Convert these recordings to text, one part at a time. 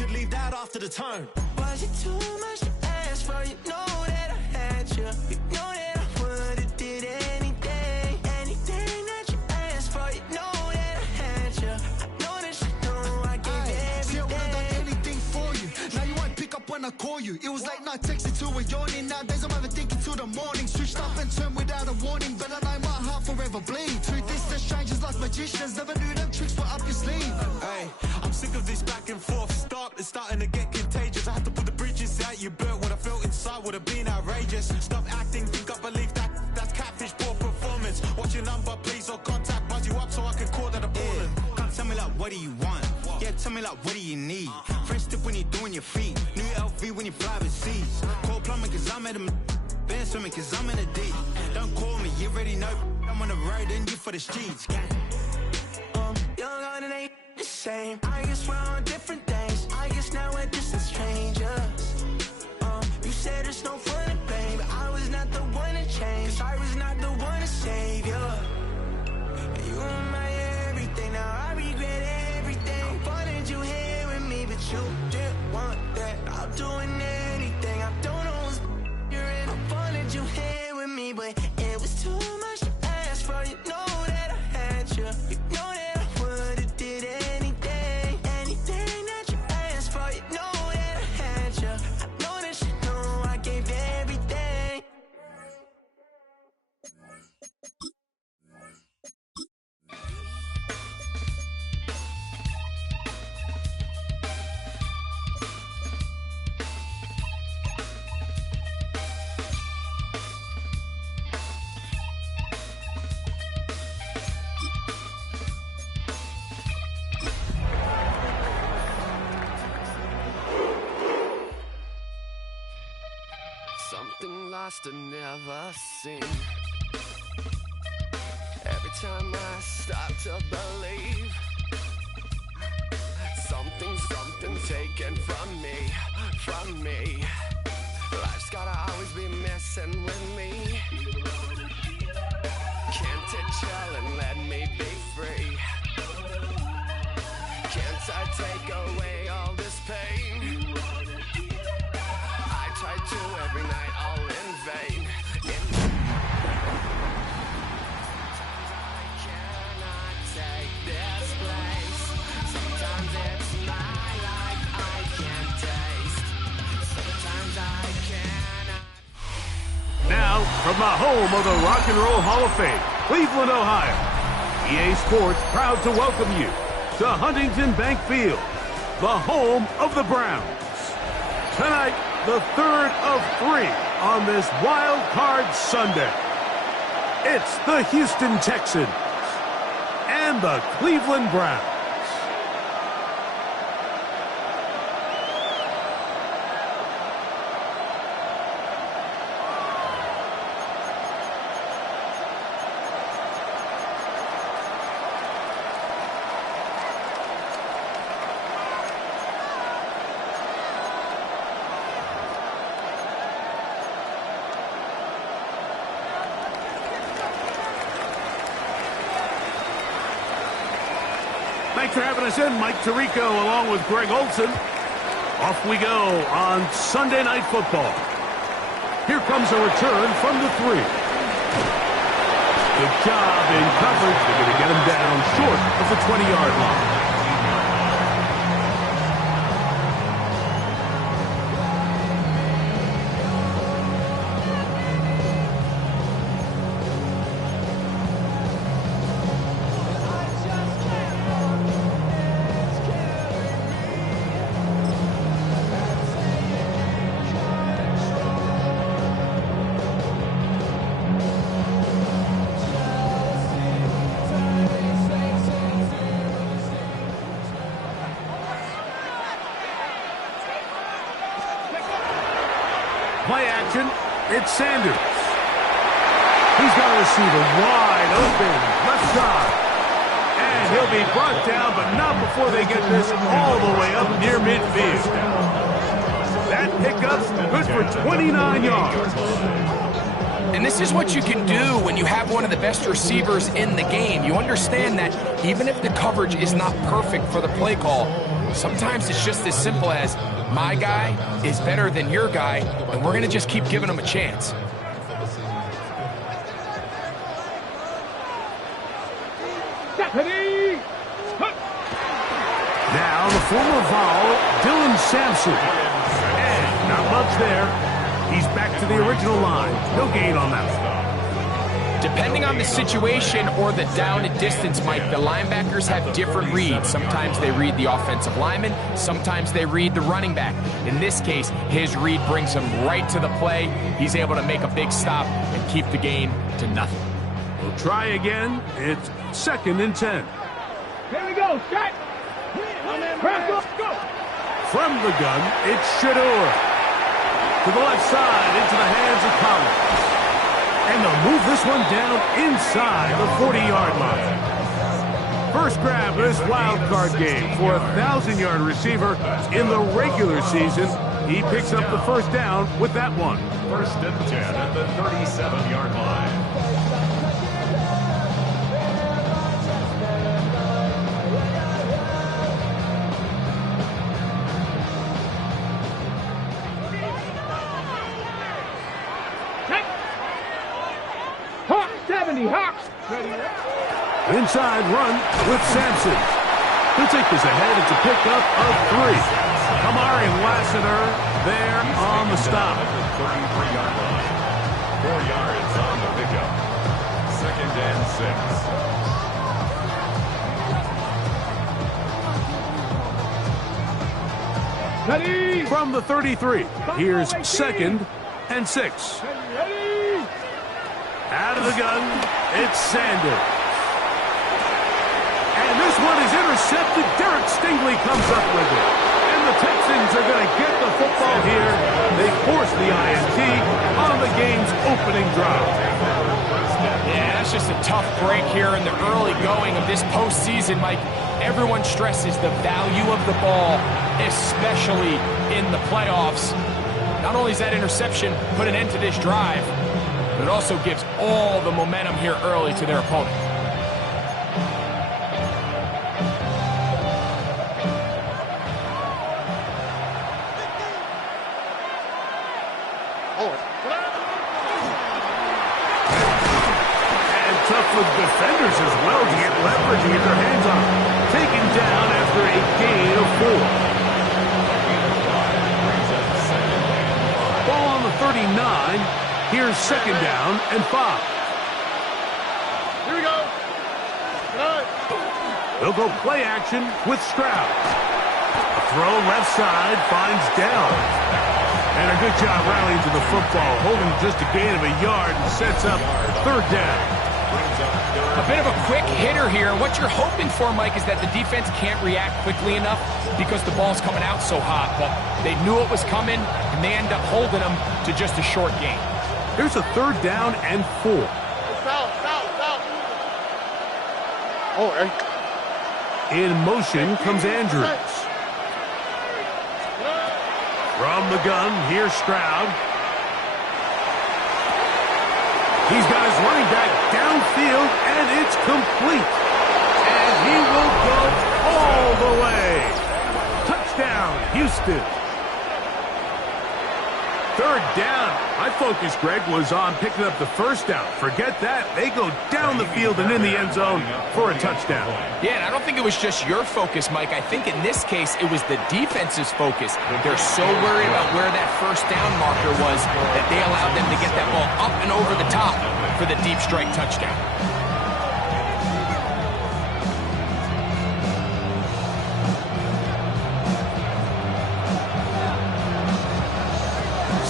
should leave that after the turn. Was it too much to ask for? You know that I had you. You know that I would've did anything, anything that you asked for. You know that I had you. I know that you know I gave everything. See, I would've done anything for you. Now you won't pick up when I call you. It was late night texting till we're yawning. Nowadays I'm overthinking till the morning. Switched up and turned without a warning, but I know my heart forever bleed. Truth is, the strangers like magicians. Never knew them tricks were up your sleeve. Hey, I'm sick of this back and forth. Stop, it's starting to get contagious. I had to put the bridges out you built. What I felt inside would have been outrageous. Stop acting, think I believe that. That's catfish, poor performance. Watch your number, please, or contact. Buzz you up so I can call that a ballin'. Come tell me like, what do you want? Yeah, tell me like, what do you need? Fresh tip when you're doing your feet. New LV when you fly overseas. Call plumbing cause I'm at a band swimming cause I'm in a deep. Don't call me, you already know. I'm on the road and you for the streets. Young on and ain't the same. I guess we're on different days. I guess now we're distant strangers. You said there's no fun in pain, but I was not the one to change. 'Cause I was not the one to save you. You were my everything, now I regret everything. I wanted you here with me, but you didn't want that. I'm doing anything, I don't know what's you're in. I wanted you here with me, but it was too much to ask for. You know that I had you. You know that I would've did anything, anything that you asked for. You know that I had you. I know that you know I gave everything. Something lost and never seen. Every time I start to believe something taken from me. Life's gotta always be messing with me. Can't it chill and let me be free? Can't I take away all this pain? I try to every night, all in vain. I cannot take this place. Sometimes it's my life I can't taste. Sometimes I cannot. Now, from the home of the Rock and Roll Hall of Fame, Cleveland, Ohio, EA Sports proud to welcome you to Huntington Bank Field, the home of the Browns. Tonight, the third of 3 on this Wild Card Sunday. It's the Houston Texans and the Cleveland Browns. Thanks for having us in, Mike Tirico, along with Greg Olson. Off we go on Sunday Night Football. Here comes a return from the 3. Good job in coverage. They're going to get him down short of the 20-yard line. Play action, it's Sanders. He's got a receiver wide open, left side. And he'll be brought down, but not before they get this all the way up near midfield. That pickup's good for 29 yards. And this is what you can do when you have one of the best receivers in the game. You understand that even if the coverage is not perfect for the play call, Sometimes it's just as simple as, my guy is better than your guy, and we're going to just keep giving him a chance. Now the former Vol, Dylan Sampson. And not much there. He's back to the original line. No gain on that one. Depending on the situation or the down and distance, Mike, the linebackers have different reads. Sometimes they read the offensive lineman. Sometimes they read the running back. In this case, his read brings him right to the play. He's able to make a big stop and keep the gain to nothing. We'll try again. It's 2nd and 10. Here we go, strike. Go. From the gun, it's Shador. To the left side, into the hands of Collins. And they'll move this one down inside the 40-yard line. First grab of this wild card game for a 1,000-yard receiver in the regular season. He picks up the first down with that one. 1st and 10 at the 37-yard line. Inside run with Sampson. He'll take this ahead. It's a pickup of 3. Kamari Lassiter there on the stop. 33-yard line. 4 yards on the pickup. 2nd and 6. From the 33, here's 2nd and 6. Out of the gun, it's Sanders. And this one is intercepted. Derek Stingley comes up with it. And the Texans are going to get the football here. They force the INT on the game's opening drive. Yeah, that's just a tough break here in the early going of this postseason, Mike. Everyone stresses the value of the ball, especially in the playoffs. Not only does that interception put an end to this drive, but it also gives all the momentum here early to their opponent. And tough with defenders as well to get leverage and get their hands on. Taken down after a gain of 4. Ball on the 39. Here's 2nd down and 5. Here we go. They'll go play action with Stroud. A throw left side finds Dell. And a good job rallying to the football, holding just a gain of a yard and sets up 3rd down. A bit of a quick hitter here. What you're hoping for, Mike, is that the defense can't react quickly enough because the ball's coming out so hot. But they knew it was coming, and they end up holding them to just a short gain. Here's a 3rd down and 4. In motion comes Andrews. From the gun, here's Stroud. He's got his running back downfield, and it's complete. And he will go all the way. Touchdown, Houston. 3rd down. My focus, Greg, was on picking up the first down. Forget that. They go down the field and in the end zone for a touchdown. Yeah, and I don't think it was just your focus, Mike. I think in this case, it was the defense's focus. They're so worried about where that first down marker was that they allowed them to get that ball up and over the top for the deep strike touchdown.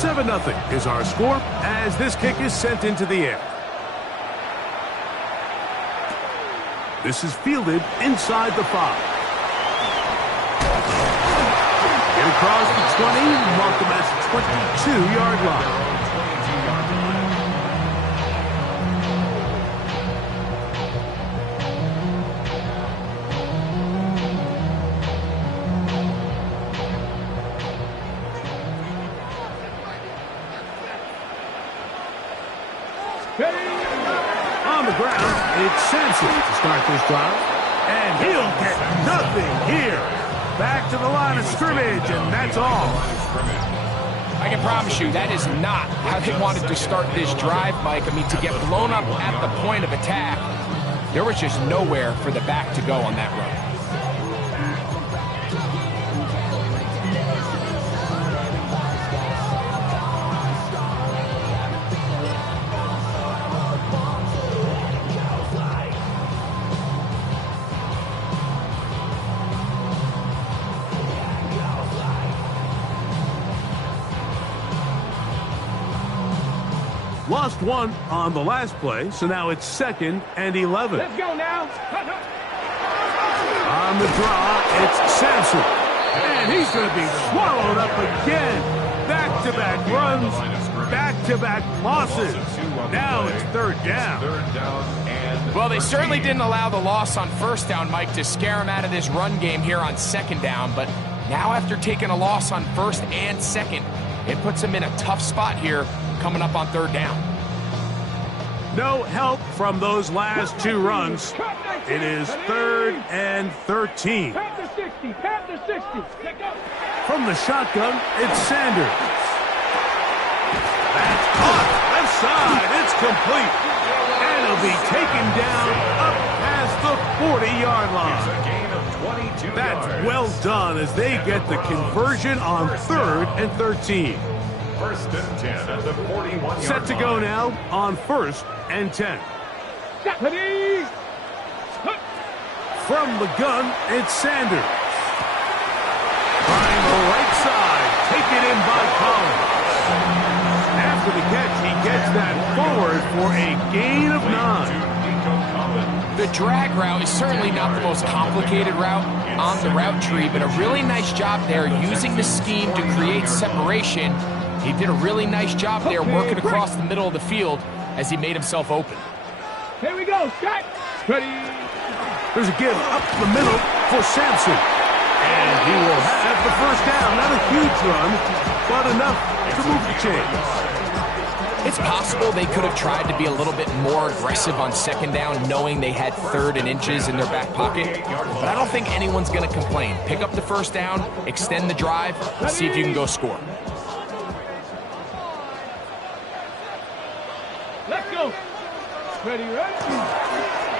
7-0 is our score as this kick is sent into the air. This is fielded inside the 5. Get across the 20, mark them at the 22-yard line. On the ground, it's Sampson to start this drive. And he'll get nothing here. back to the line of scrimmage, and that's all. I can promise you that is not how they wanted to start this drive, Mike. I mean, to get blown up at the point of attack, there was just nowhere for the back to go on that run. Lost one on the last play, so now it's 2nd and 11. Let's go now. On the draw, it's Sampson. And he's going to be swallowed up again. Back-to-back runs, back-to-back losses. Now it's 3rd down. Well, they certainly didn't allow the loss on 1st down, Mike, to scare him out of this run game here on 2nd down. But now after taking a loss on 1st and 2nd, it puts him in a tough spot here coming up on 3rd down. No help from those last 2 runs. It is 3rd and 13. Panther 60, Panther 60. From the shotgun, it's Sanders. That's caught. Left side, it's complete. And it'll be taken down up past the 40-yard line. That's well done as they get the conversion on 3rd and 13. 1st and 10 at the 41-yard Set to go now on 1st and 10. From the gun, it's Sanders. Trying the right side, taken in by Collins. After the catch, he gets that forward for a gain of 9. The drag route is certainly not the most complicated route on the route tree, but a really nice job there using the scheme to create separation. He did a really nice job there working across the middle of the field as he made himself open. Here we go, Scott. Ready. There's a give up the middle for Sampson. And he will have the 1st down. Not a huge run, but enough to move the chains. It's possible they could have tried to be a little bit more aggressive on 2nd down, knowing they had 3rd and inches in their back pocket. But I don't think anyone's going to complain. Pick up the 1st down, extend the drive, and see if you can go score. Let's go. Ready, ready.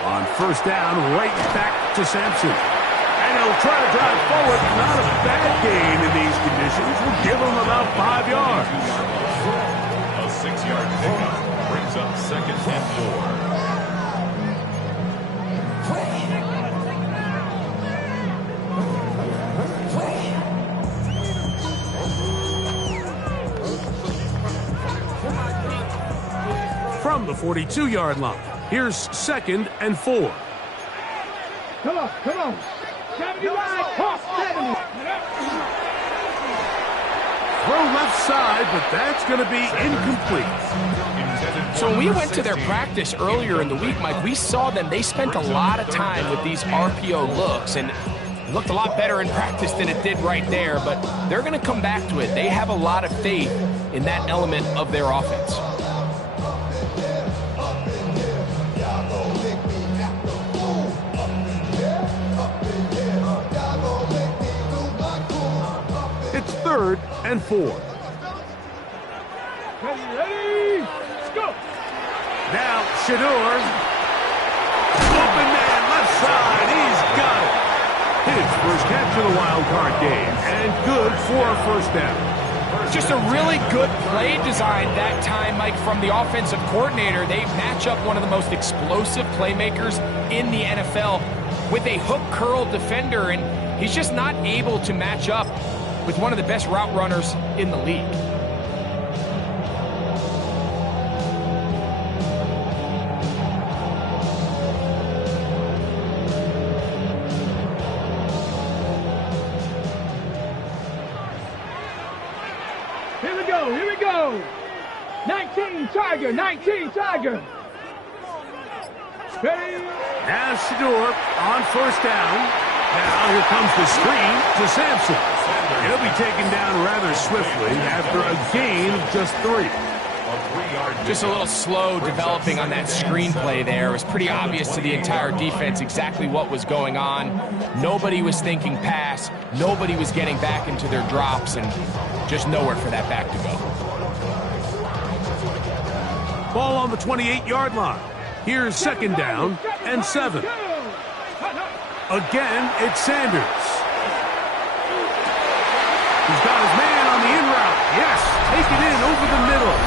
On 1st down, right back to Sampson. And he'll try to drive forward. Not a bad gain in these conditions. We'll give him about 5 yards. A 6-yard pickup brings up 2nd and 4. From the 42-yard line, here's 2nd and 4. Come on, come on. 79, cross 70. Throw left side, but that's going to be incomplete. So when we went to their practice earlier in the week, Mike, we saw them. They spent a lot of time with these RPO looks, and it looked a lot better in practice than it did right there, but they're going to come back to it. They have a lot of faith in that element of their offense. It's 3rd and 4. Ready, let's go. Now, Shador. Open man, left side. He's got it. His first catch of the wild card game. And good for a 1st down. Just a really good play design that time, Mike, from the offensive coordinator. They match up one of the most explosive playmakers in the NFL with a hook curl defender, and he's just not able to match up with one of the best route runners in the league. Here we go, here we go. 19 Tiger, 19 Tiger. Ready. Now Shador on 1st down. Now here comes the screen to Sampson. He'll be taken down rather swiftly after a gain of just 3. Just a little slow developing on that screenplay there. It was pretty obvious to the entire defense exactly what was going on. Nobody was thinking pass. Nobody was getting back into their drops, and just nowhere for that back to go. Ball on the 28-yard line. Here's second down and 7. Again, it's Sanders. He's got his man on the in route. Yes, take it in over the middle.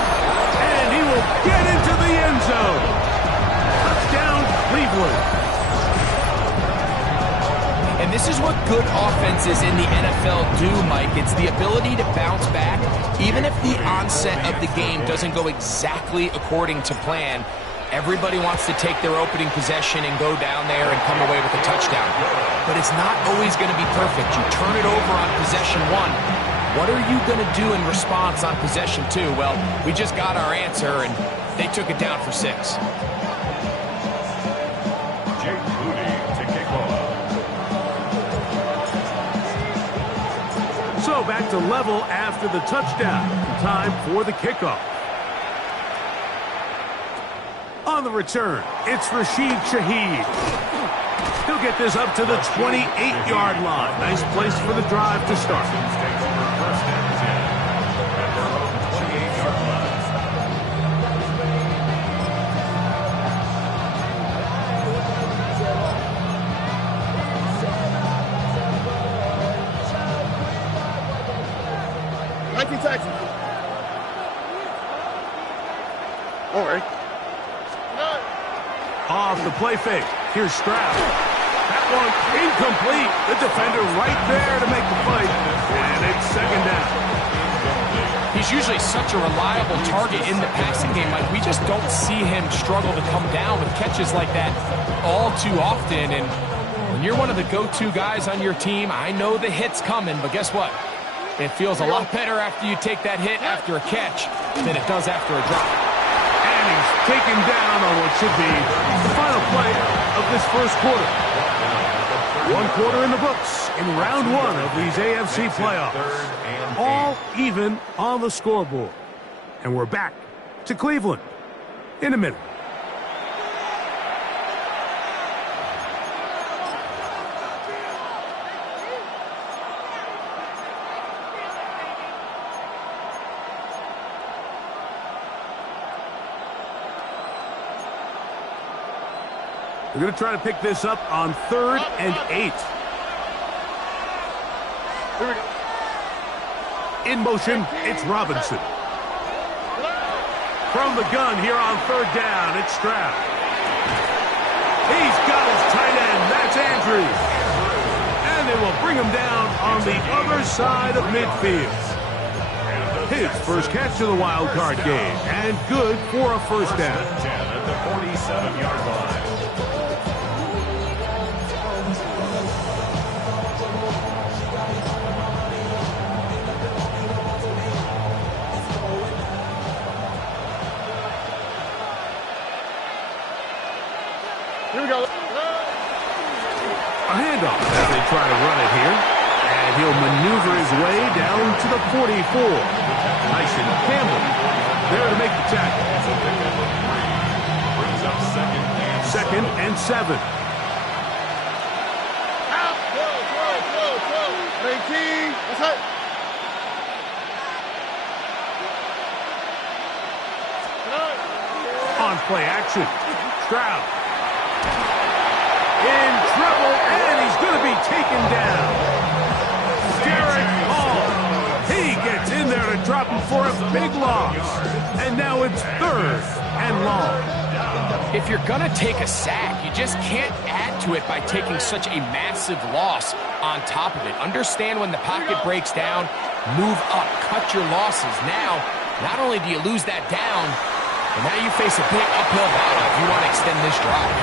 And he will get into the end zone. Touchdown, Cleveland. And this is what good offenses in the NFL do, Mike. It's the ability to bounce back, even if the onset of the game doesn't go exactly according to plan. Everybody wants to take their opening possession and go down there and come away with a touchdown. But it's not always going to be perfect. You turn it over on possession 1. What are you going to do in response on possession 2? Well, we just got our answer, and they took it down for 6. Jake Moody to kick off. So back to level after the touchdown. Time for the kickoff. On the return, it's Rashid Shaheed. He'll get this up to the 28-yard line. Nice place for the drive to start. First and 10 at their own 28-yard line. Texans. Don't worry. Off the play fake. Here's Stroud. That one incomplete. The defender right there to make the play. And it's second down. He's usually such a reliable target in the passing game. Like, we just don't see him struggle to come down with catches like that all too often. And when you're one of the go-to guys on your team, I know the hit's coming, but guess what? It feels a lot better after you take that hit after a catch than it does after a drop. And he's taken down on what should be the final play of this first quarter. 1 quarter in the books in round 1 of these AFC playoffs. All even on the scoreboard. And we're back to Cleveland in a minute. We're going to try to pick this up on 3rd and 8. Here we go. In motion, it's Robinson. From the gun here on 3rd down, it's Stroud. He's got his tight end. That's Andrews. And they will bring him down on the other side of midfield. His first catch of the wild card game. And good for a first down. 10 at the 47-yard line. Here we go. A handoff as they try to run it here. And he'll maneuver his way down to the 44. Tyson Campbell there to make the tackle. Brings up second and 7. Out. Go. 18. That's it. On play action. Stroud. In trouble, and he's going to be taken down. Derek Hall. He gets in there to drop him for a big loss. And now it's 3rd and long. If you're going to take a sack, you just can't add to it by taking such a massive loss on top of it. Understand when the pocket breaks down, move up, cut your losses. Now, not only do you lose that down, but now you face a big uphill battle if you want to extend this drive.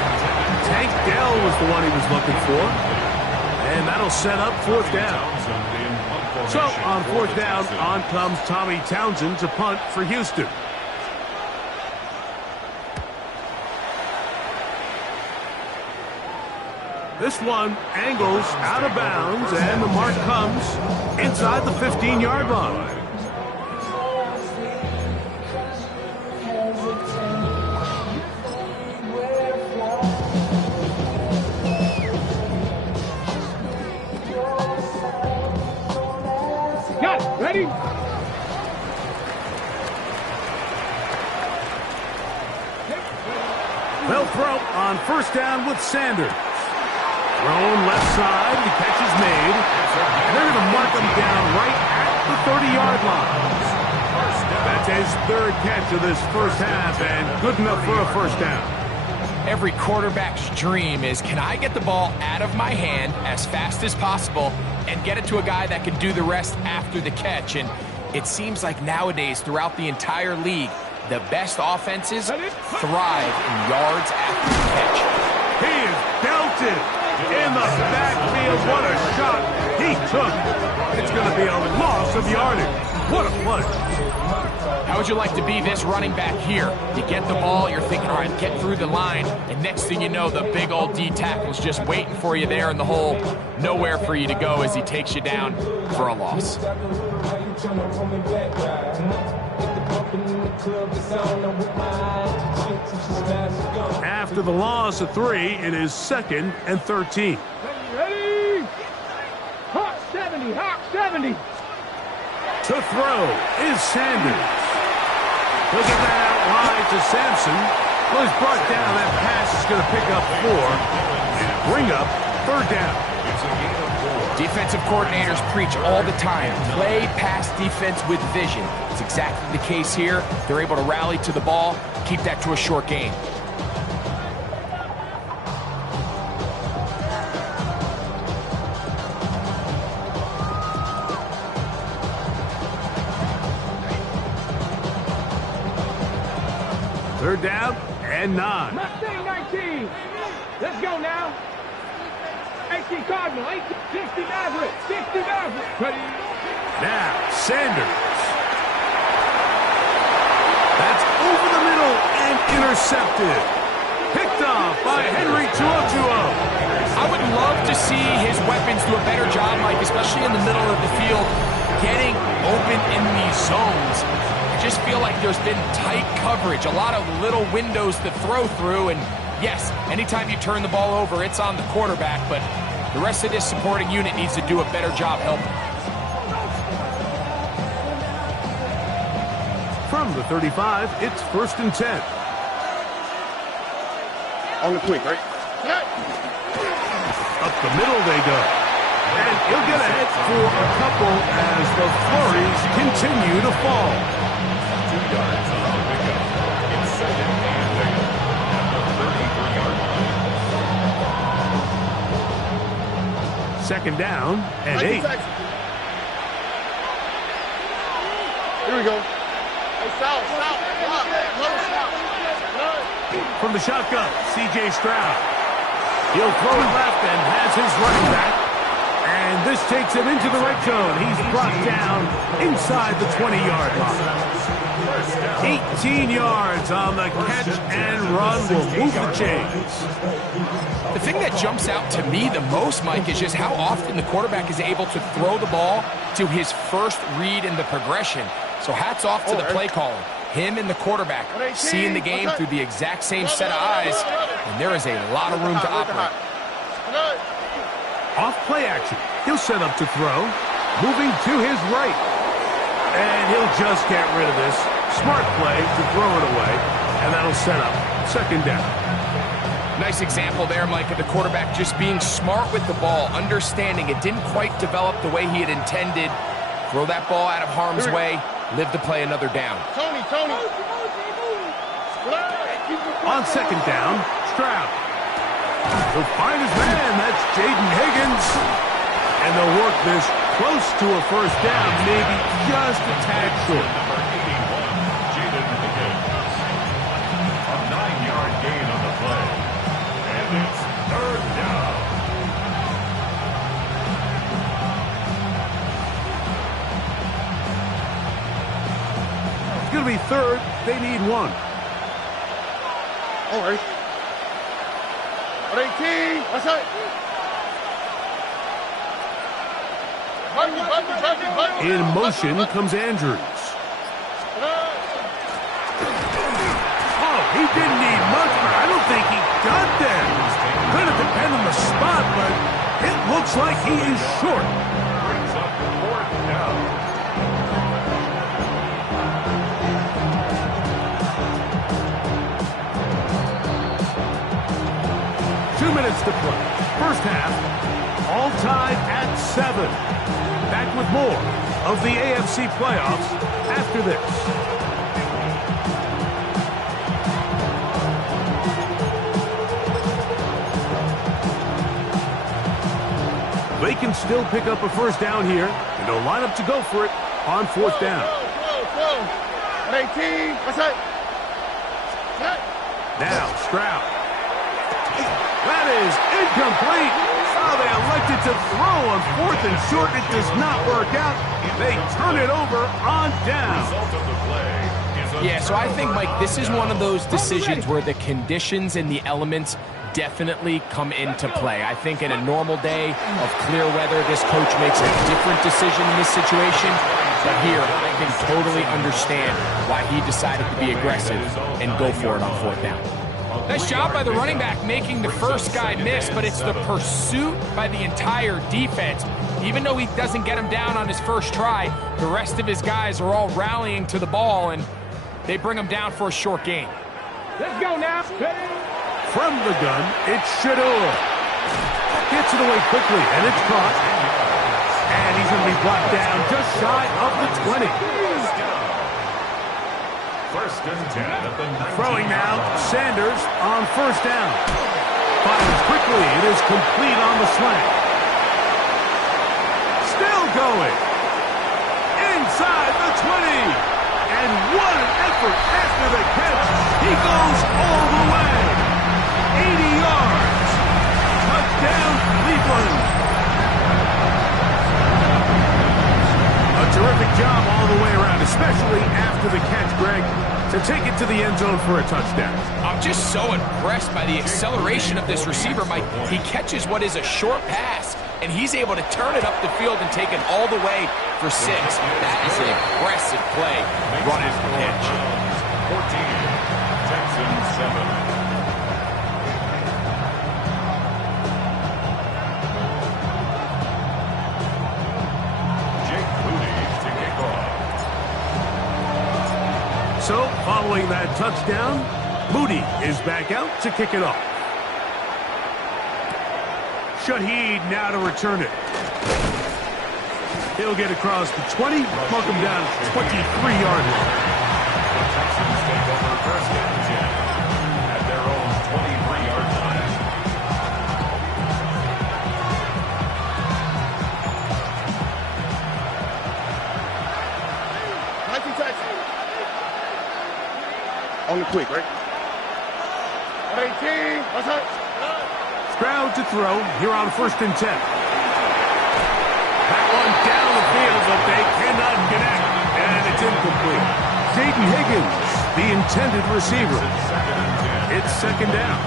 Tank Dell was the one he was looking for. And that'll set up 4th down. So, on 4th down, on comes Tommy Townsend to punt for Houston. This one angles out of bounds, and the mark comes inside the 15-yard line. Got it. Ready? They'll throw on first down with Sanders. Thrown left side, the catch is made. And they're going to mark him down right at the 30-yard line. That's his third catch of this first half, and good enough for a first down. Every quarterback's dream is, can I get the ball out of my hand as fast as possible and get it to a guy that can do the rest after the catch? And it seems like nowadays, throughout the entire league, the best offenses thrive in yards after the catch. He is belted in the backfield. What a shot he took. It's going to be a loss of yardage. What a play. How would you like to be this running back here? You get the ball, you're thinking, all right, get through the line, and next thing you know, the big old D tackle's just waiting for you there in the hole. Nowhere for you to go as he takes you down for a loss. After the loss of 3, it is 2nd and 13. Ready? Hawk 70, Hawk 70. To throw is Sanders. He'll get that out wide to Sampson. Well, he's brought down. That pass is going to pick up 4 and bring up 3rd down. Defensive coordinators preach all the time, play pass defense with vision. It's exactly the case here. They're able to rally to the ball, keep that to a short game. Third down and 9. Mustang 19. Let's go now. 18 Cardinal, 18, 60 Maverick, 60 Maverick. Ready? Now, Sanders. That's over the middle and intercepted. Picked off by Henry 202. I would love to see his weapons do a better job, Mike, especially in the middle of the field, getting open in these zones. I just feel like there's been tight coverage, a lot of little windows to throw through, and yes, anytime you turn the ball over, it's on the quarterback, but the rest of this supporting unit needs to do a better job helping. From the 35, it's 1st and 10. On the tweak, right? Up the middle they go. And he'll get ahead for a couple as the flurries continue to fall. 2 yards on the pickup. It's 2nd and 8 at the 33-yard line. 2nd down and 8. Here we go. Hey, south. From the shotgun, C.J. Stroud. He'll throw it left and has his running back. And this takes him into the red zone. He's brought down inside the 20-yard line. 18 yards on the catch and run will move the chains. The thing that jumps out to me the most, Mike, is just how often the quarterback is able to throw the ball to his first read in the progression. So hats off to the play calling. Him and the quarterback seeing the game through the exact same set of eyes, and there is a lot of room to operate. Off play action. He'll set up to throw. Moving to his right. And he'll just get rid of this. Smart play to throw it away. And that'll set up 2nd down. Nice example there, Mike, of the quarterback just being smart with the ball, understanding it didn't quite develop the way he had intended. Throw that ball out of harm's way, live to play another down. Tony. On 2nd down, Stroud. He'll find his man. That's Jaden Higgins. And they'll work this close to a first down, maybe just a tad short. Number 81, Jaden Higgins. A 9-yard gain on the play. And it's 3rd down. It's going to be 3rd. They need 1. All right. 18. That's it. In motion comes Andrews. Oh, he didn't need much, but I don't think he got there. Could have depended on the spot, but it looks like he is short. Brings up 4th down. minutes to play. First half, all tied at 7. Back with more of the AFC playoffs after this. They can still pick up a first down here, and they'll line up to go for it on fourth down. Whoa. 18. What's that? Now, Stroud. That is incomplete. Oh, they elected to throw on fourth and short. It does not work out. They turn it over on down. Yeah, so I think, Mike, this is one of those decisions where the conditions and the elements definitely come into play. I think in a normal day of clear weather, this coach makes a different decision in this situation. But here, I can totally understand why he decided to be aggressive and go for it on fourth down. Nice job by the running back making the first guy miss, but it's the pursuit by the entire defense. Even though he doesn't get him down on his first try, the rest of his guys are all rallying to the ball, and they bring him down for a short gain. Let's go now. From the gun, it's Shador. Gets it away quickly, and it's caught. And he's going to be brought down just shy of the 20. First and 10 at the 19. Throwing now, Sanders on first down. Fires quickly. It is complete on the slant. Still going. Inside the 20. And what an effort after the catch. He goes all the way. 80 yards. Touchdown, Cleveland. A terrific job all the way around, especially after the catch, Greg, to take it to the end zone for a touchdown. I'm just so impressed by the acceleration of this receiver, Mike. He catches what is a short pass, and he's able to turn it up the field and take it all the way for 6. That is an impressive play run after the catch. 14, Texans 7. So, following that touchdown, Moody is back out to kick it off. Shaheed now to return it. He'll get across the 20, mark him down at 23-yard line. The Texans take over first and 10 at their own 23-yard line. On the quick, right? 18. What's that? Stroud to throw here on first and 10. That one down the field, but they cannot connect, and it's incomplete. Jaden Higgins, the intended receiver. It's second down.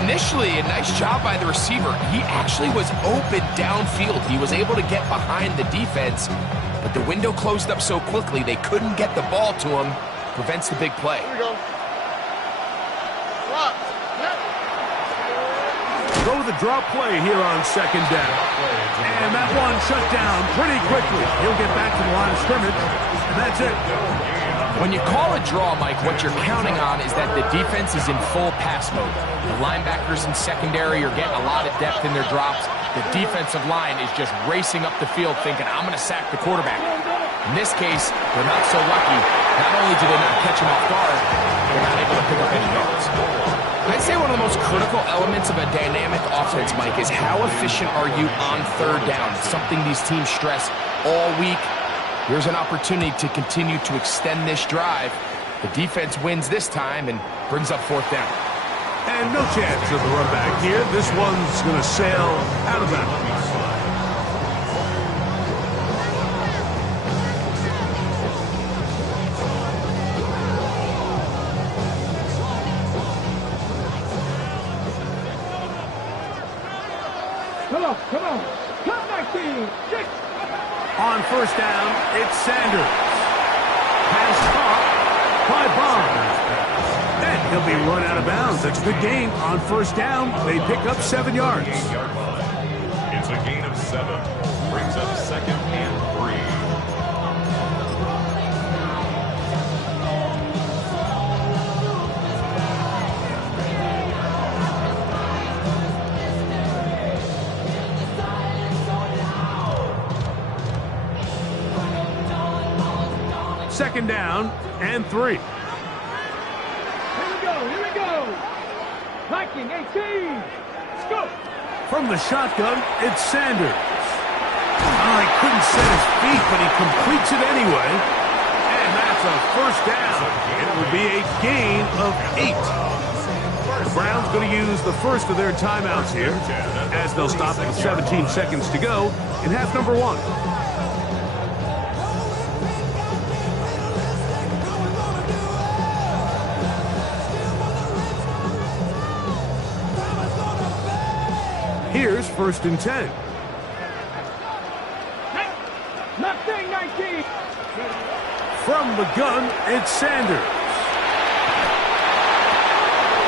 Initially, a nice job by the receiver. He actually was open downfield. He was able to get behind the defense, but the window closed up so quickly they couldn't get the ball to him. Prevents the big play. Here we go. Drop. Go the drop play here on second down. And that one shut down pretty quickly. He'll get back to the line of scrimmage, and that's it. When you call a draw, Mike, what you're counting on is that the defense is in full pass mode. The linebackers in secondary are getting a lot of depth in their drops. The defensive line is just racing up the field thinking, I'm going to sack the quarterback. In this case, they're not so lucky. Not only do they not catch him off guard, they're not able to pick up any yards. I'd say one of the most critical elements of a dynamic offense, Mike, is how efficient are you on third down? It's something these teams stress all week. Here's an opportunity to continue to extend this drive. The defense wins this time and brings up fourth down. And no chance of the run back here. This one's going to sail out of bounds. Come on. Come back, team. 6. On first down, it's Sanders. Pass caught by Bond. And he'll be run out of bounds. That's a good gain on first down. They pick up 7 yards. It's a gain of 7. Brings up second and 3. second down and 3. Here we go. Hiking 18. Let's go. From the shotgun, it's Sanders. Oh, he couldn't set his feet, but he completes it anyway. And that's a first down. It will be a gain of 8. The Browns going to use the first of their timeouts here, as they'll stop with 17 seconds to go in half number 1. Here's 1st and 10. Mustang 19. From the gun, it's Sanders.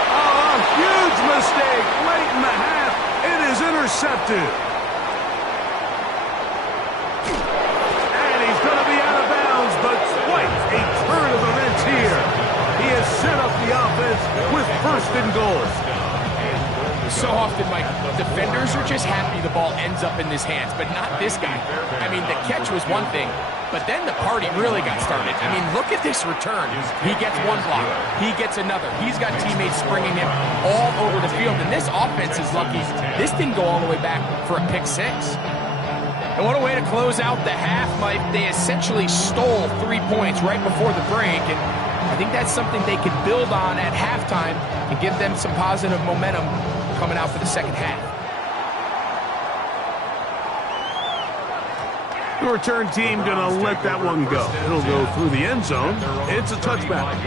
Oh, a huge mistake late in the half. It is intercepted. And he's going to be out of bounds, but quite a turn of events here. He has set up the offense with 1st and goal. So often, Mike, defenders are just happy the ball ends up in his hands, but not this guy. I mean, the catch was one thing, but then the party really got started. I mean, look at this return. He gets one block. He gets another. He's got teammates springing him all over the field, and this offense is lucky. This didn't go all the way back for a pick 6. And what a way to close out the half, Mike. They essentially stole 3 points right before the break, and I think that's something they could build on at halftime and give them some positive momentum coming out for the second half. The return team going to let that one go. It'll go through the end zone. It's a touchback.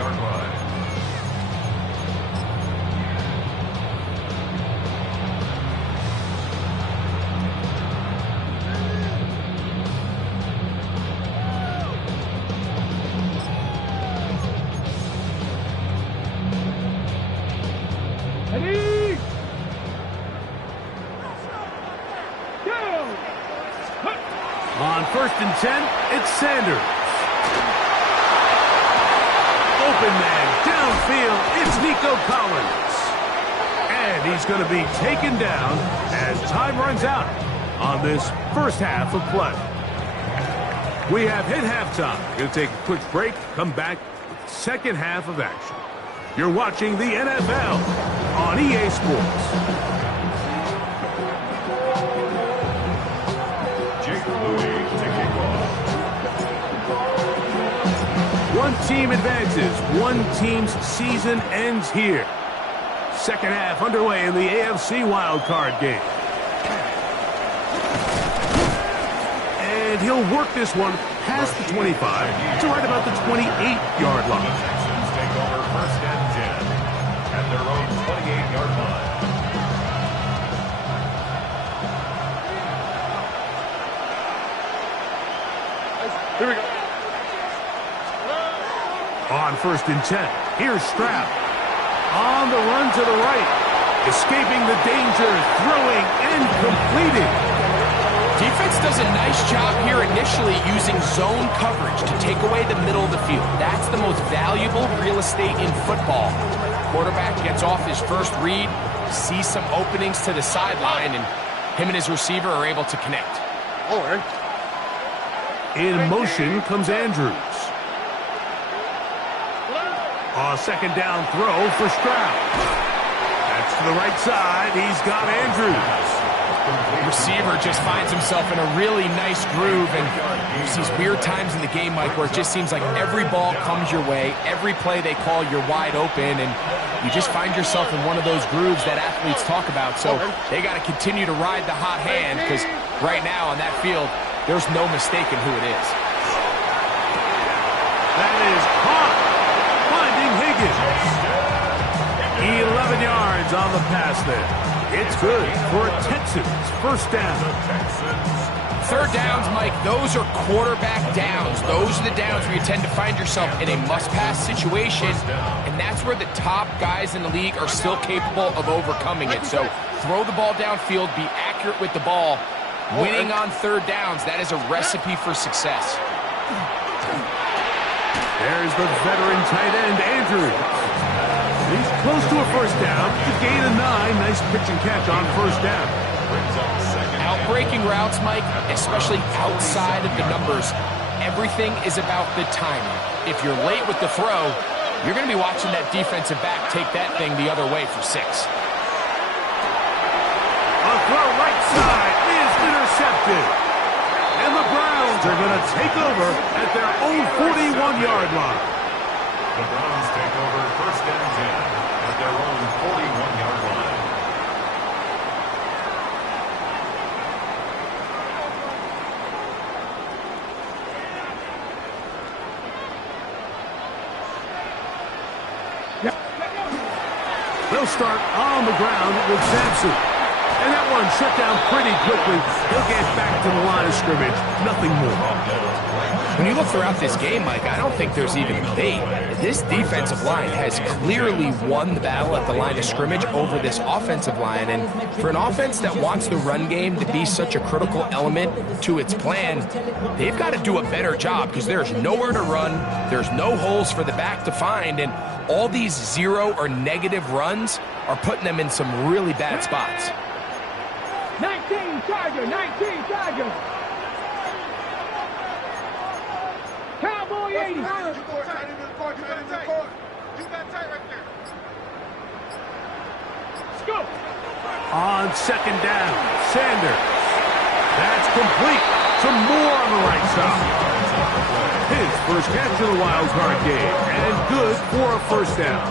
On 1st and 10, it's Sanders. Open man, downfield, it's Nico Collins. And he's going to be taken down as time runs out on this first half of play. We have hit halftime. Going to take a quick break, come back with the second half of action. You're watching the NFL on EA Sports. One team advances. One team's season ends here. Second half underway in the AFC Wildcard game. And he'll work this one past the 25 to right about the 28-yard line. The Texans take over 1st and 10 at their own 28-yard line. Here we go. On 1st and 10, here's Stroud. On the run to the right. Escaping the danger, throwing, and completing. Defense does a nice job here initially using zone coverage to take away the middle of the field. That's the most valuable real estate in football. Quarterback gets off his first read, sees some openings to the sideline, and him and his receiver are able to connect. All right. In motion comes Andrews. A second down throw for Stroud. That's to the right side. He's got Andrews. The receiver just finds himself in a really nice groove, and there's these weird times in the game, Mike, where it just seems like every ball comes your way, every play they call, you're wide open, and you just find yourself in one of those grooves that athletes talk about. So they got to continue to ride the hot hand, because right now on that field, there's no mistaking who it is. That is caught. Finding Higgins. 11 yards on the pass there. It's good for Texans. First down. Third downs, Mike, those are quarterback downs. Those are the downs where you tend to find yourself in a must-pass situation, and that's where the top guys in the league are still capable of overcoming it. So throw the ball downfield, be accurate with the ball. Winning on third downs, that is a recipe for success. There's the veteran tight end, Andrews. He's close to a first down. The gain of 9. Nice pitch and catch on first down. Out-breaking routes, Mike, especially outside of the numbers, everything is about the timing. If you're late with the throw, you're going to be watching that defensive back take that thing the other way for 6. A throw right side is intercepted. And the Browns are going to take over at their own 41-yard line. The Browns take over first and 10 at their own 41-yard line. They'll start on the ground with Sampson. And that one shut down pretty quickly. He'll get back to the line of scrimmage. Nothing more. When you look throughout this game, Mike, I don't think there's even debate. This defensive line has clearly won the battle at the line of scrimmage over this offensive line. And for an offense that wants the run game to be such a critical element to its plan, they've got to do a better job because there's nowhere to run. There's no holes for the back to find. And all these 0 or negative runs are putting them in some really bad spots. 19 Charger, 19 Charger. Cowboy 80. You got tight right there. Let's go. On second down, Sanders. That's complete. Some more on the right side. His first catch of the wild card game, and good for a first down.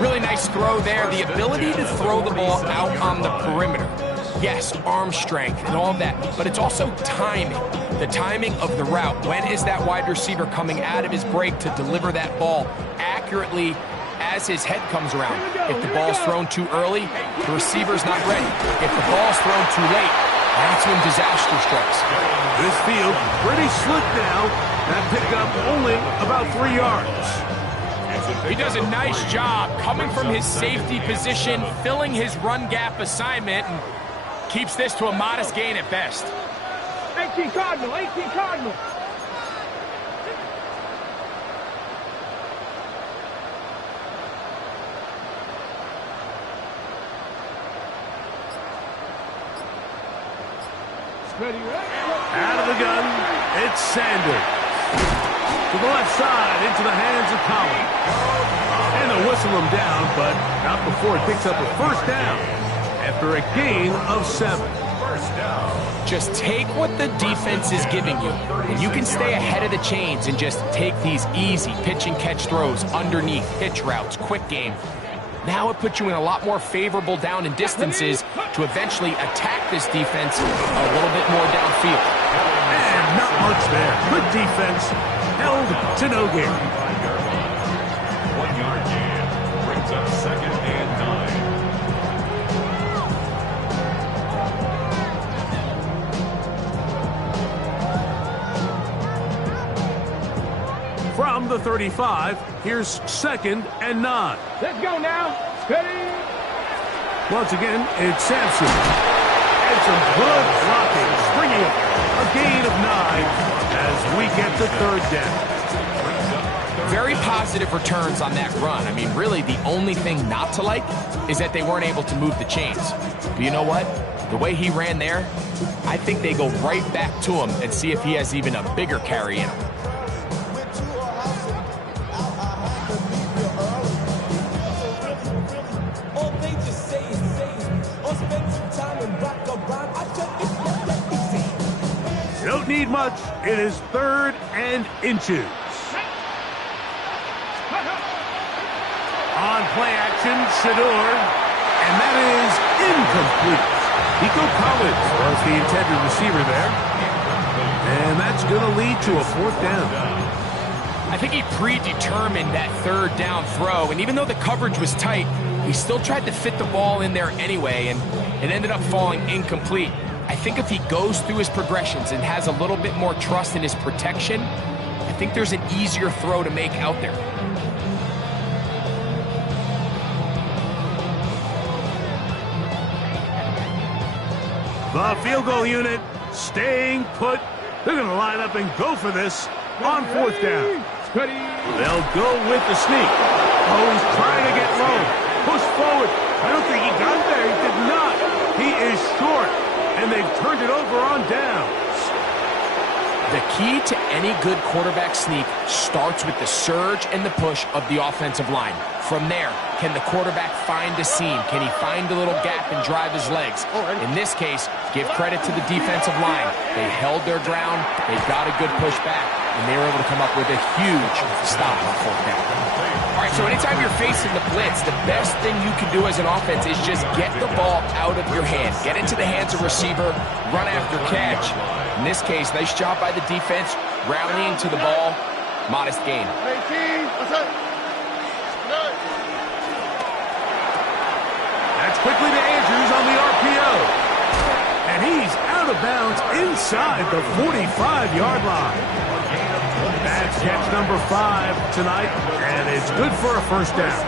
Really nice throw there. The ability to throw the ball out on the perimeter. Yes, arm strength and all that, but it's also timing. The timing of the route. When is that wide receiver coming out of his break to deliver that ball accurately as his head comes around? If the ball's thrown too early, the receiver's not ready. If the ball's thrown too late, that's when disaster strikes. This field pretty slick now. That pickup only about 3 yards. He does a nice job coming from his safety position, filling his run gap assignment, and keeps this to a modest gain at best. 18 Cardinal, 18 Cardinal. Out of the gun, it's Sanders. To the left side, into the hands of Collins. And they'll whistle him down, but not before he picks up a first down after a gain of 7. First down. Just take what the defense is giving you. And you can stay ahead of the chains and just take these easy pitch and catch throws underneath, hitch routes, quick game. Now it puts you in a lot more favorable down and distances to eventually attack this defense a little bit more downfield. And not much there. Good defense. Held to no gain. 1-yard gain brings up second and 9. From the 35, here's second and 9. Let's go now. Steady. Once again, it's Sampson. And some good blocking, springing up. A gain of 9 as we get to third down. Very positive returns on that run. I mean, really, the only thing not to like is that they weren't able to move the chains. But you know what? The way he ran there, I think they go right back to him and see if he has even a bigger carry in him. Don't need much. It is 3rd and inches. On play action, Shador. And that is incomplete. Nico Collins was the intended receiver there. And that's going to lead to a 4th down. I think he predetermined that 3rd down throw. And even though the coverage was tight, he still tried to fit the ball in there anyway. And it ended up falling incomplete. I think if he goes through his progressions and has a little bit more trust in his protection, I think there's an easier throw to make out there. The field goal unit staying put. They're going to line up and go for this on 4th down. They'll go with the sneak. Oh, he's trying to get low. Push forward. I don't think he got there. He did not. He is short. And they've turned it over on downs. The key to any good quarterback sneak starts with the surge and the push of the offensive line. From there, can the quarterback find a seam? Can he find a little gap and drive his legs? In this case, give credit to the defensive line. They held their ground, they got a good push back, and they were able to come up with a huge stop on 4th down. All right, so anytime you're facing the blitz, the best thing you can do as an offense is just get the ball out of your hand. Get into the hands of receiver, run after catch. In this case, nice job by the defense, rallying to the ball, modest gain. That's quickly to Andrews on the RPO. And he's out of bounds inside the 45-yard line. That's catch number 5 tonight, and it's good for a first down.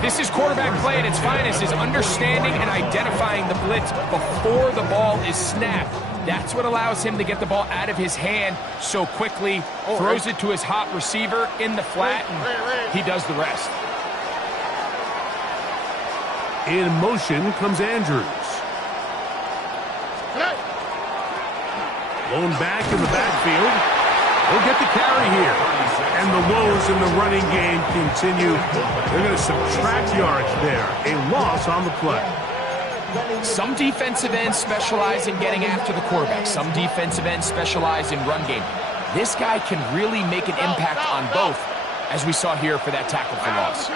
This is quarterback play at its finest, is understanding and identifying the blitz before the ball is snapped. That's what allows him to get the ball out of his hand so quickly, throws it to his hot receiver in the flat, and he does the rest. In motion comes Andrews. Blown back in the backfield. He'll get the carry here. And the woes in the running game continue. They're going to subtract yards there. A loss on the play. Some defensive ends specialize in getting after the quarterback. Some defensive ends specialize in run game. This guy can really make an impact on both, as we saw here for that tackle for loss.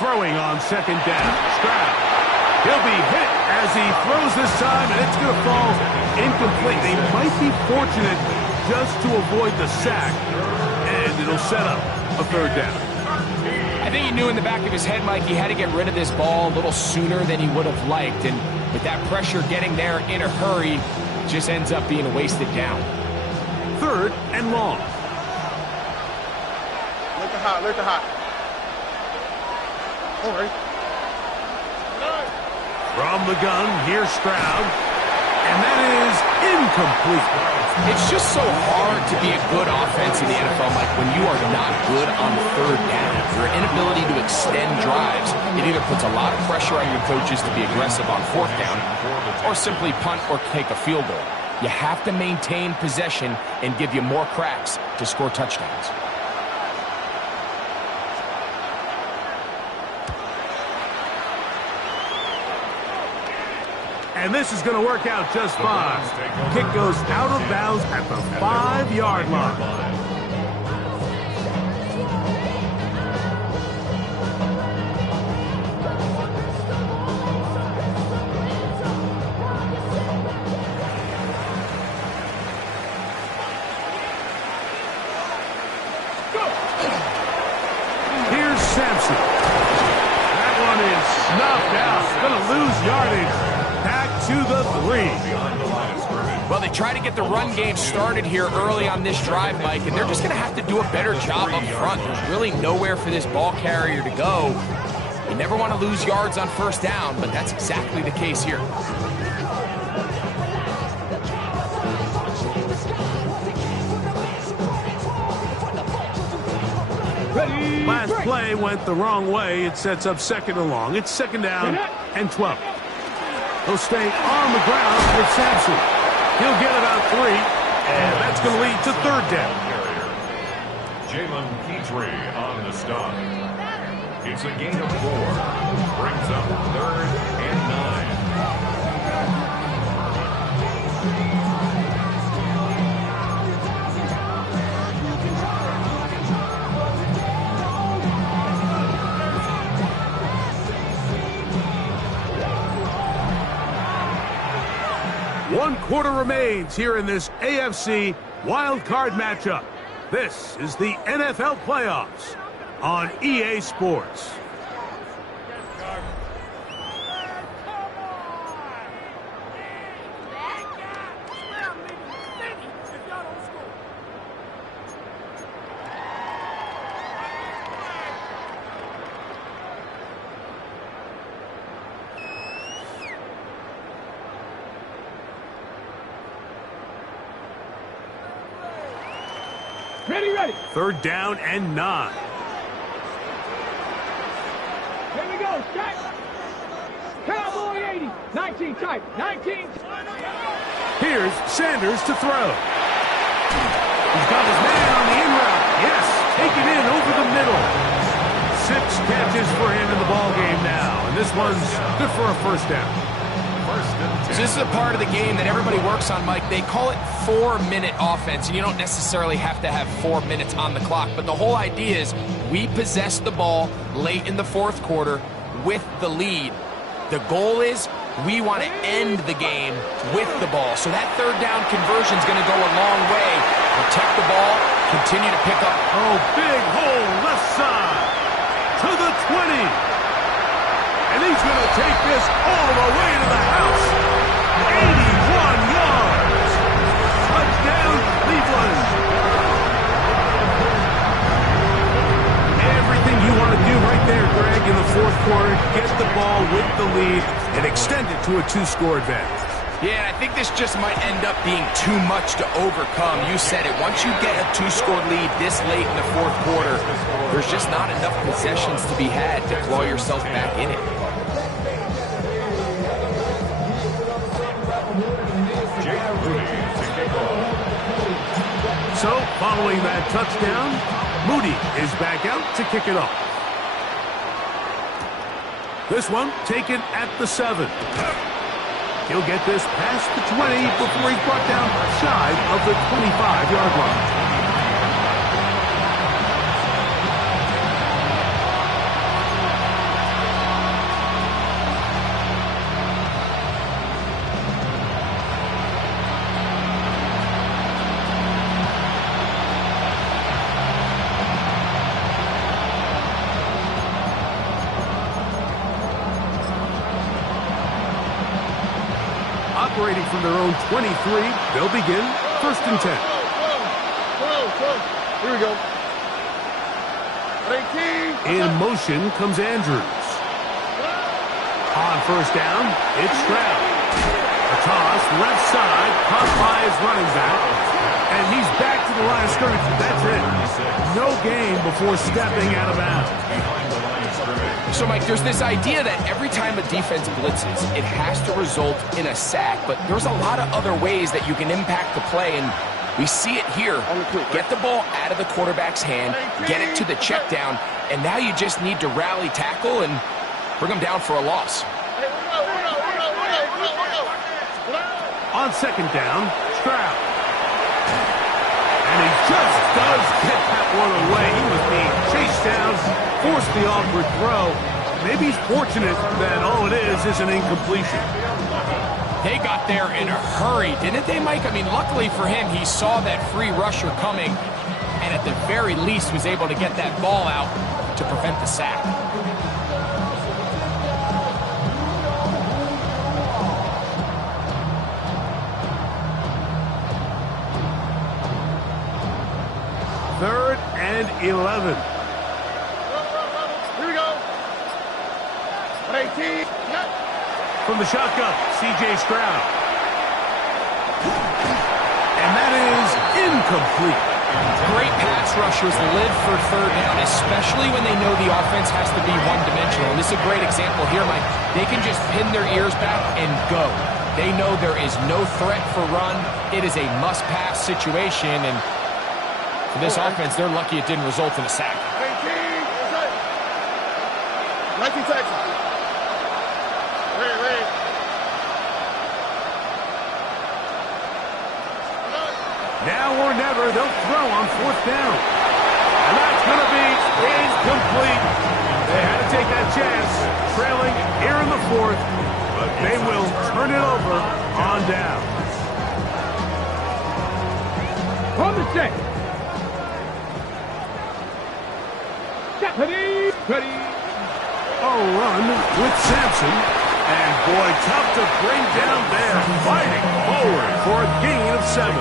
Throwing on 2nd down. Stroud. He'll be hit as he throws this time, and it's going to fall incomplete. They might be fortunate just to avoid the sack, and it'll set up a 3rd down. I think he knew in the back of his head, Mike, he had to get rid of this ball a little sooner than he would have liked, and with that pressure getting there in a hurry, just ends up being a wasted down. 3rd and long. Look at hot. All right. From the gun, here's Stroud, and that is incomplete. It's just so hard to be a good offense in the NFL, Mike, when you are not good on 3rd down. Your inability to extend drives, it either puts a lot of pressure on your coaches to be aggressive on 4th down, or simply punt or take a field goal. You have to maintain possession and give you more cracks to score touchdowns. And this is going to work out just fine. Kick goes out of bounds at the 5-yard line. Here's Sampson. That one is snuffed out. Going to lose yardage. Back to the 3. Well, they try to get the run game started here early on this drive, Mike, and they're just going to have to do a better job up front. There's really nowhere for this ball carrier to go. You never want to lose yards on 1st down, but that's exactly the case here. Last play went the wrong way. It sets up 2nd and long. It's 2nd down and 12. He'll stay on the ground with Sampson. He'll get about 3, and that's going to lead to 3rd down. Jalen Petrie on the stop. It's a gain of 4. Brings up 3rd and 9. One quarter remains here in this AFC wildcard matchup. This is the NFL playoffs on EA Sports. Ready. 3rd down and 9. Here we go. Strike. Cowboy 80. 19 tight. 19. Here's Sanders to throw. He's got his man on the in route. Yes, take it in over the middle. 6 catches for him in the ball game now, and this one's good for a first down. So this is a part of the game that everybody works on, Mike. They call it 4-minute offense, and you don't necessarily have to have 4 minutes on the clock. But the whole idea is we possess the ball late in the fourth quarter with the lead. The goal is we want to end the game with the ball. So that third down conversion is going to go a long way. Protect the ball, continue to pick up. Oh, big hole left side to the 20. And he's going to take this all the way to the house. 81 yards. Touchdown, Cleveland. Everything you want to do right there, Greg, in the fourth quarter. Get the ball with the lead and extend it to a 2-score advantage. Yeah, and I think this just might end up being too much to overcome. You said it. Once you get a 2-score lead this late in the fourth quarter, there's just not enough possessions to be had to claw yourself back in it. So, following that touchdown, Moody is back out to kick it off. This one taken at the 7. He'll get this past the 20 before he's brought down shy of the 25-yard line. Operating from their own 23, they'll begin 1st and 10. Here we go. 18. In motion comes Andrews. On 1st down, it's Stroud. A toss, left side, caught by his running back. And he's back to the line of scrimmage. That's it. No gain before stepping out of bounds. So, Mike, there's this idea that every time a defense blitzes, it has to result in a sack. But there's a lot of other ways that you can impact the play, and we see it here. Get the ball out of the quarterback's hand, get it to the check down, and now you just need to rally tackle and bring them down for a loss. On 2nd down, Stroud. And he just does get that one away. He was being chased down, forced the awkward throw. Maybe he's fortunate that all it is an incompletion. They got there in a hurry, didn't they, Mike? I mean, luckily for him, he saw that free rusher coming and at the very least was able to get that ball out to prevent the sack. Third and 11. Here we go. 18. From the shotgun, C.J. Stroud. And that is incomplete. Great pass rushers live for 3rd down, especially when they know the offense has to be one-dimensional. And this is a great example here, Mike. They can just pin their ears back and go. They know there is no threat for run. It is a must-pass situation, and for this offense, they're lucky it didn't result in a sack. 19 Texans. Wait. Now or never, they'll throw on 4th down. And that's going to be incomplete. They had to take that chance, trailing here in the 4th, but they will turn it over on down. On the set. Ready. A run with Sampson. And boy, tough to bring down there. Fighting forward for a gain of 7.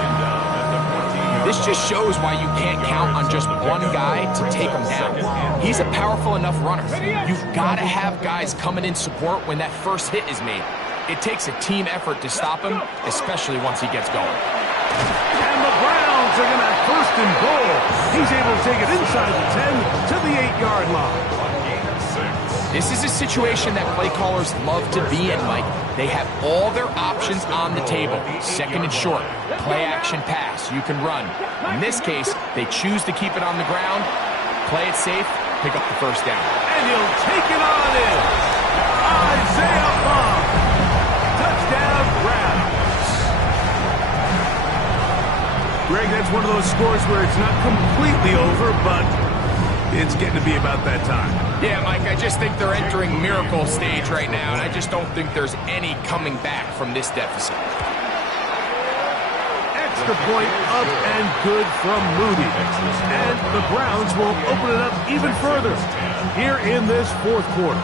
This just shows why you can't count on just one guy to take him down. He's a powerful enough runner. You've got to have guys coming in support when that first hit is made. It takes a team effort to stop him, especially once he gets going. And the Browns are going to have 1st and goal. He's able to take it inside the 10 to the 8-yard line. This is a situation that play callers love to be in, Mike. They have all their options on the table. Second and short, play action pass, you can run. In this case, they choose to keep it on the ground, play it safe, pick up the first down. And he'll take it on in. Isaiah Bond. Touchdown, Browns. Greg, that's one of those scores where it's not completely over, but it's getting to be about that time. Yeah, Mike, I just think they're entering miracle stage right now, and I just don't think there's any coming back from this deficit. Extra point up and good from Moody. And the Browns will open it up even further here in this fourth quarter.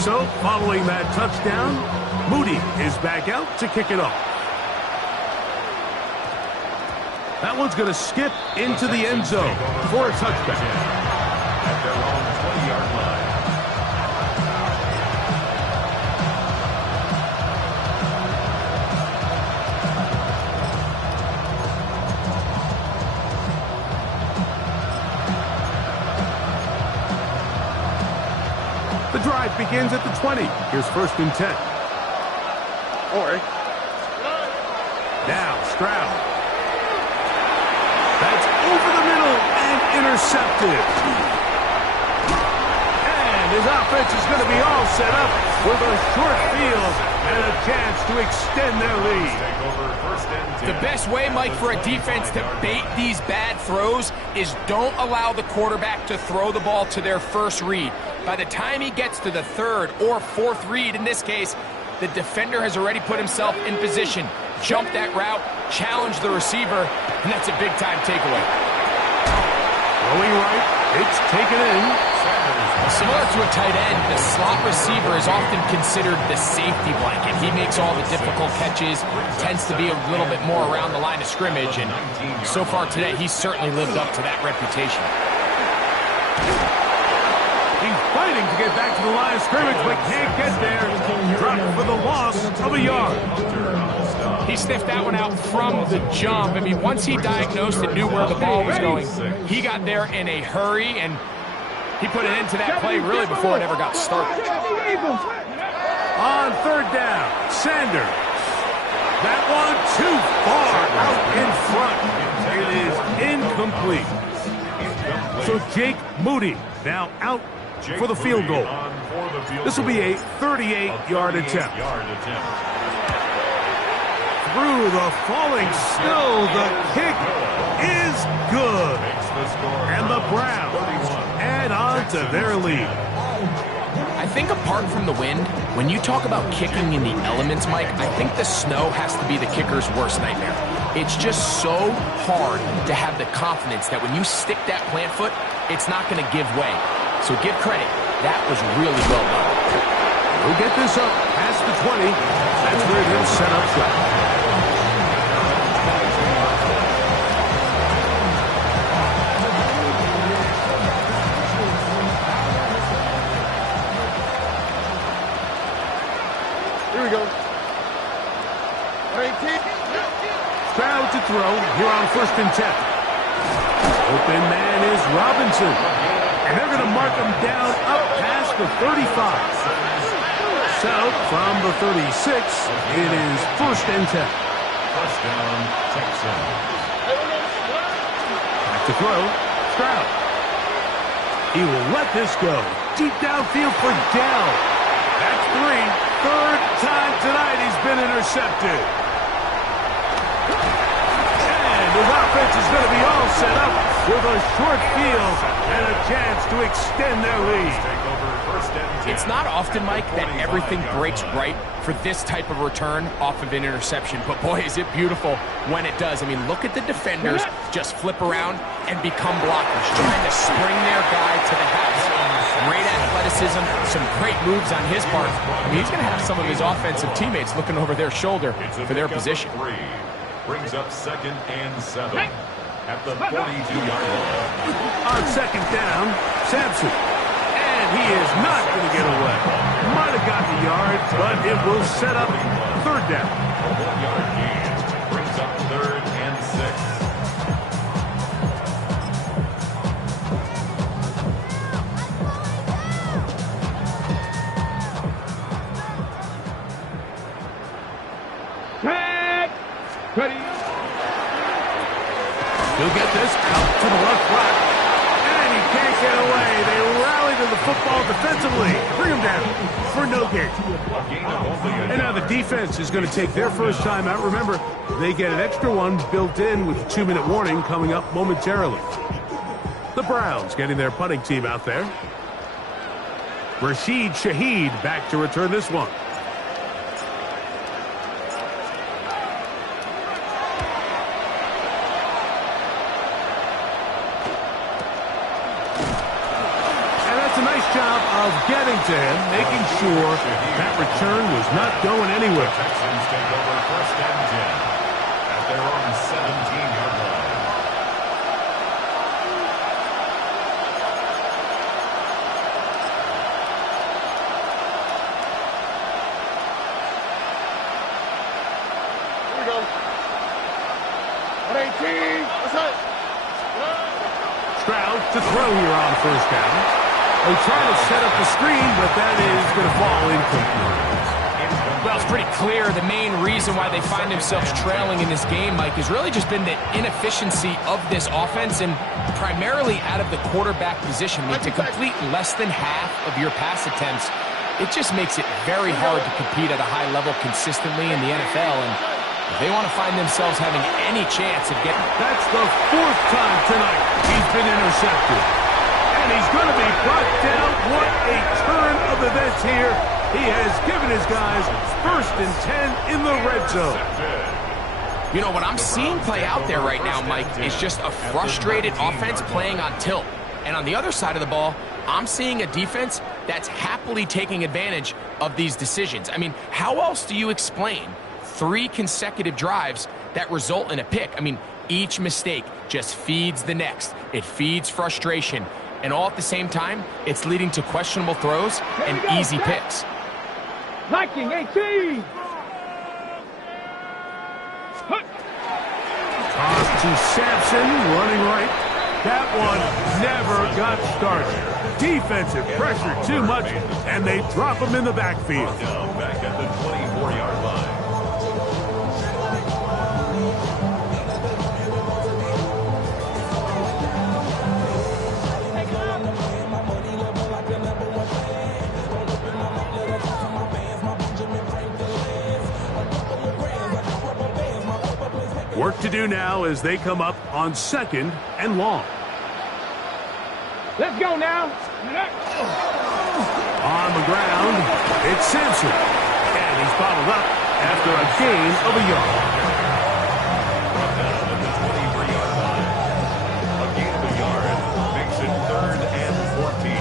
So, following that touchdown, Moody is back out to kick it off. That one's going to skip into the end zone for a touchback. At their own 20-yard line. The drive begins at the 20. Here's 1st and 10. All right. Now, Stroud. That's over the middle and intercepted. And his offense is going to be all set up with a short field and a chance to extend their lead. The best way, Mike, for a defense to bait these bad throws is don't allow the quarterback to throw the ball to their first read. By the time he gets to the 3rd or 4th read, in this case, the defender has already put himself in position, jump that route, challenge the receiver, and that's a big-time takeaway. Going right, it's taken in. Similar to a tight end, the slot receiver is often considered the safety blanket. He makes all the difficult catches, tends to be a little bit more around the line of scrimmage, and so far today, he's certainly lived up to that reputation. He's fighting to get back to the line of scrimmage, but can't get there. Dropped for the loss of a yard. He sniffed that one out from the jump. I mean, once he diagnosed and knew where the ball was going, he got there in a hurry, and he put it into that play really before it ever got started. On 3rd down, Sanders. That one too far out in front. It is incomplete. So Jake Moody now out for the field goal. This will be a 38-yard attempt. Through the falling snow, the kick is good. And the Browns add on to their lead. I think apart from the wind, when you talk about kicking in the elements, Mike, I think the snow has to be the kicker's worst nightmare. It's just so hard to have the confidence that when you stick that plant foot, it's not going to give way. So give credit. That was really well done. We'll get this up past the 20. That's where they'll set up shop. Here we go. 19. Stroud to throw here on 1st and 10. Open man is Robinson. And they're going to mark him down up past the 35. So from the 36, it is 1st and 10. Touchdown, Texans. Back to throw, Stroud. He will let this go. Deep downfield for Dell. That's 3. 3rd time tonight he's been intercepted. And his offense is going to be all set up with a short field and a chance to extend their lead. It's not often, Mike, that everything breaks right for this type of return off of an interception. But boy, is it beautiful when it does. I mean, look at the defenders just flip around and become blockers, trying to spring their guy to the house. Great athleticism, some great moves on his part. I mean, he's going to have some of his offensive teammates looking over their shoulder for their position. Brings up 2nd and 7 at the 42-yard line. On 2nd down, Sampson. And he is not going to get away. Might have got the yard, but it will set up third down. A 1-yard gain brings up 3rd and 6. He'll get this out to the left flat. And he can't get away. They rally to the football defensively. Bring him down for no gain. And now the defense is going to take their first time out. Remember, they get an extra one built in with a 2-minute warning coming up momentarily. The Browns getting their punting team out there. Rashid Shaheed back to return this one. Job of getting to him, making sure that return was not going anywhere. Texans take over 1st and 10 at their own 17-yard line. Here we go. 118. That's it. Stroud to throw here on 1st down. They try to set up the screen, but that is going to fall incomplete. Well, it's pretty clear the main reason why they find themselves trailing in this game, Mike, has really just been the inefficiency of this offense and primarily out of the quarterback position. I mean, to complete less than half of your pass attempts, it just makes it very hard to compete at a high level consistently in the NFL. And if they want to find themselves having any chance of getting... That's the 4th time tonight he's been intercepted. And he's going to be brought down. What a turn of events here. He has given his guys 1st and 10 in the red zone. You know, what I'm seeing play out there right now, Mike, is just a frustrated offense playing on tilt. And on the other side of the ball, I'm seeing a defense that's happily taking advantage of these decisions. I mean, how else do you explain 3 consecutive drives that result in a pick? I mean, each mistake just feeds the next. It feeds frustration. And all at the same time, it's leading to questionable throws and easy picks. Viking 18. Toss to Sampson, running right. That one never got started. Defensive pressure too much, and they drop him in the backfield. Down back at the 24-yard line. Work to do now as they come up on 2nd and long. Let's go now. On the ground, it's Sampson. And he's bottled up after a gain of a yard. Brought down at the 23-yard line. A gain of a yard makes it 3rd and 14.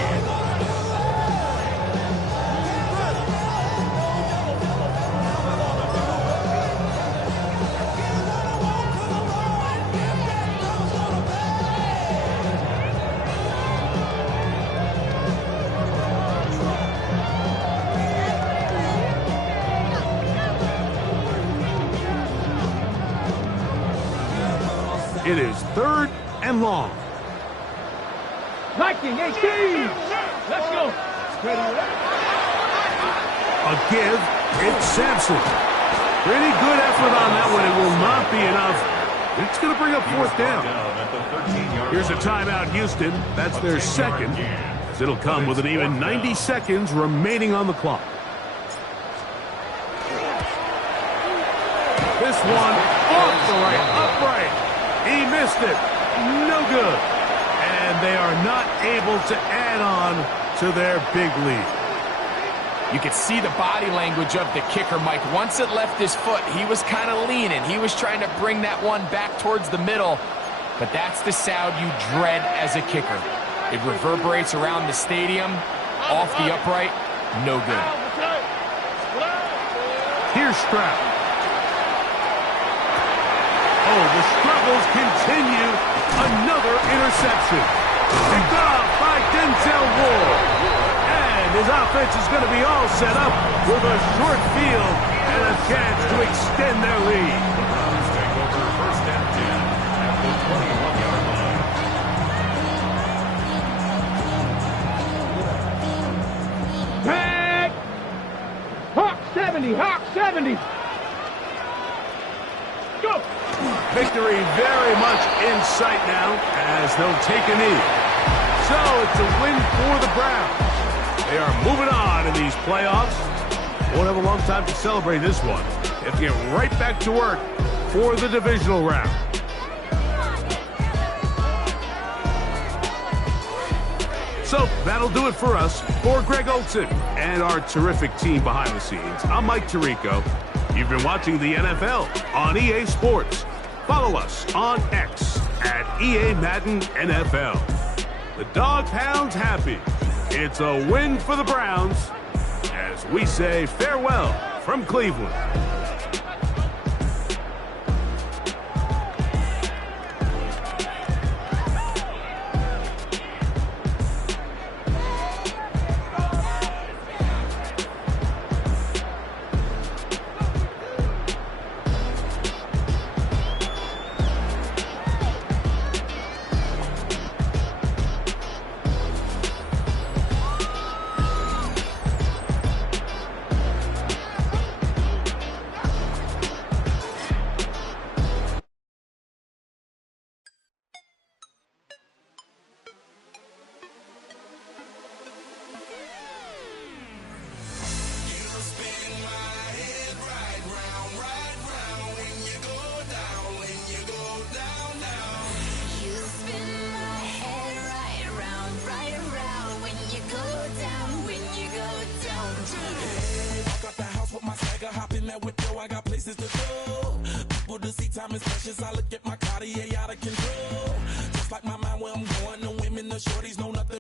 It is 3rd and long. Viking 18. Let's go. A give. It's Sampson. Pretty good effort on that one. It will not be enough. It's going to bring up 4th down. Here's a timeout, Houston. That's their 2nd. As it'll come with an even 90 seconds remaining on the clock. This one off the right, upright. He missed it. No good. And they are not able to add on to their big lead. You could see the body language of the kicker, Mike. Once it left his foot, he was kind of leaning. He was trying to bring that one back towards the middle. But that's the sound you dread as a kicker. It reverberates around the stadium, off the upright, no good. Here's Stroud. Oh, the struggles continue. Another interception. Picked off by Denzel Ward. And his offense is going to be all set up with a short field and a chance to extend their lead. The Browns take over first and 10 at the 21-yard line. Tag! Hawk 70, Hawk 70. Go! Victory very much in sight now as they'll take a knee. So it's a win for the Browns. They are moving on in these playoffs. Won't have a long time to celebrate this one. They have to get right back to work for the divisional round. So that'll do it for us. For Greg Olson and our terrific team behind the scenes, I'm Mike Tirico. You've been watching the NFL on EA Sports. Follow us on X at EA Madden NFL. The Dog Pound's happy. It's a win for the Browns as we say farewell from Cleveland. I got places to go. People to see, time is precious. I look at my Cartier out of control. Just like my mind where I'm going, the women, the shorties know nothing.